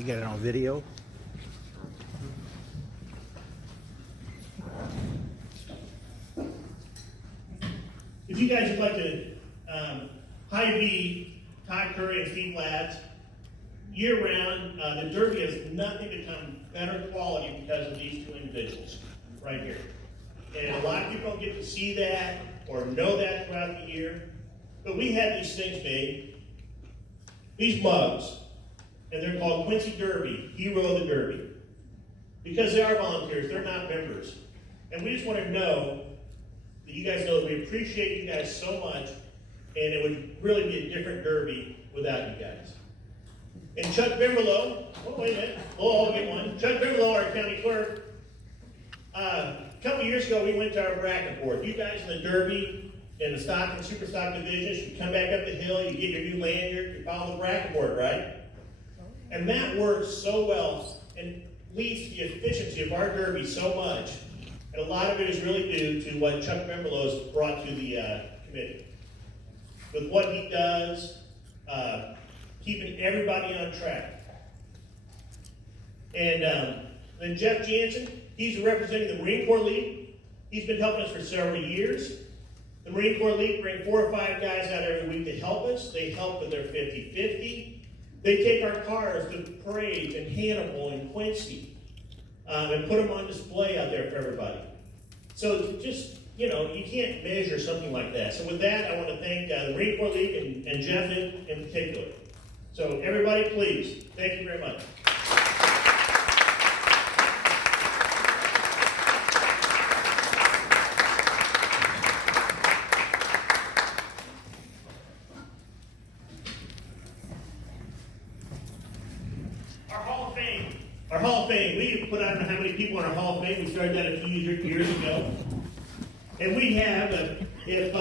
You got it on video? If you guys would like to Hy-Vee, Todd Curry, and Steve Lads, year-round, the Derby has nothing become better quality because of these two individuals right here. And a lot of people don't get to see that or know that throughout the year. But we had these things made, these mugs, and they're called Quincy Derby, Hero of the Derby. Because they are volunteers, they're not members. And we just want to know that you guys know that we appreciate you guys so much, and it would really be a different Derby without you guys. And Chuck Bimberlow, oh wait a minute, we'll all get one. Chuck Bimberlow, our county clerk, a couple years ago we went to our bracket board. You guys in the Derby and the stock and super stock divisions, you come back up the hill, you get your new lanyard, you follow the bracket board, right? And that works so well and leads to the efficiency of our Derby so much. And a lot of it is really due to what Chuck Bimberlow has brought to the committee. With what he does, keeping everybody on track. And then Jeff Jansen, he's representing the Marine Corps League. He's been helping us for several years. The Marine Corps League bring 4 or 5 guys out every week to help us. They help with their 50-50. They take our cars to parades in Hannibal and Quincy and put them on display out there for everybody. So just, you know, you can't measure something like that. So with that, I want to thank the Marine Corps League and Jeff in particular. So everybody, please, thank you very much. Our Hall of Fame, we put out how many people in our Hall of Fame. We started that a few years ago. And we have, if